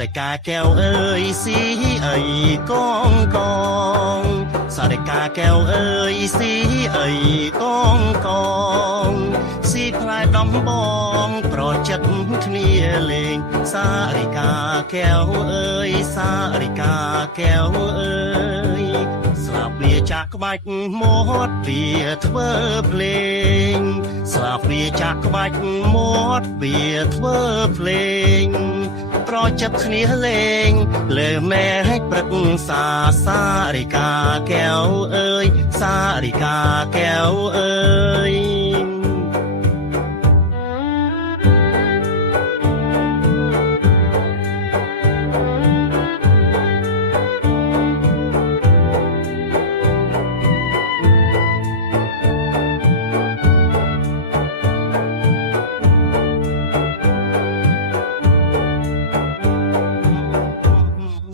រិកាកែវអើយស៊ីអីកងកងសរិកាកែវអើយស៊ីអីកងកងស៊ីផ្លែដំបងប្រចិត្តគ្នាលេងសារិកាកែវអើយសារិកាកែវអើយស្លាបវាចាក់ក្បាច់មាត់វាធ្វើភ្លេងស្លាបវាចាក់ក្បាច់មាត់វាធ្វើភ្លេងប្រចិត្តគ្នាលេងលើមេហិចព្រឹកសារិកាកែវអើយសារិកាកែវអើយ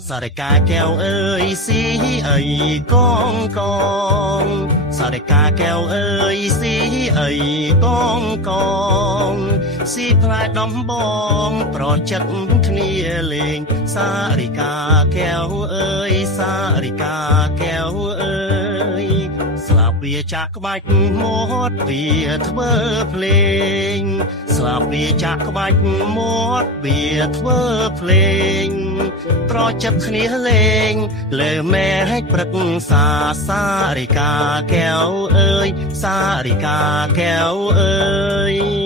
សរិកាកែវអើយស៊ីអីកងកងសរិកាកែវអើយស៊ីអីកងកងស៊ីផ្លែដំបងប្រចិត្តគ្នាលេងសារិកាកែវអើយសារិកាកែវអើយស្លាបវាចាក់ក្បាច់មាត់វាធ្វើភ្លេងស្លាបវាចាក់ក្បាច់មាត់វាធ្វើភ្លេងប្រចិត្តគ្នាលេងលើមេហិចព្រឹកសារិកាកែវអើយសារិកាកែវអើយ